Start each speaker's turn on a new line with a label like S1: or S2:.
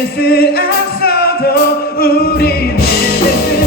S1: 믿을 수 없어도 우리는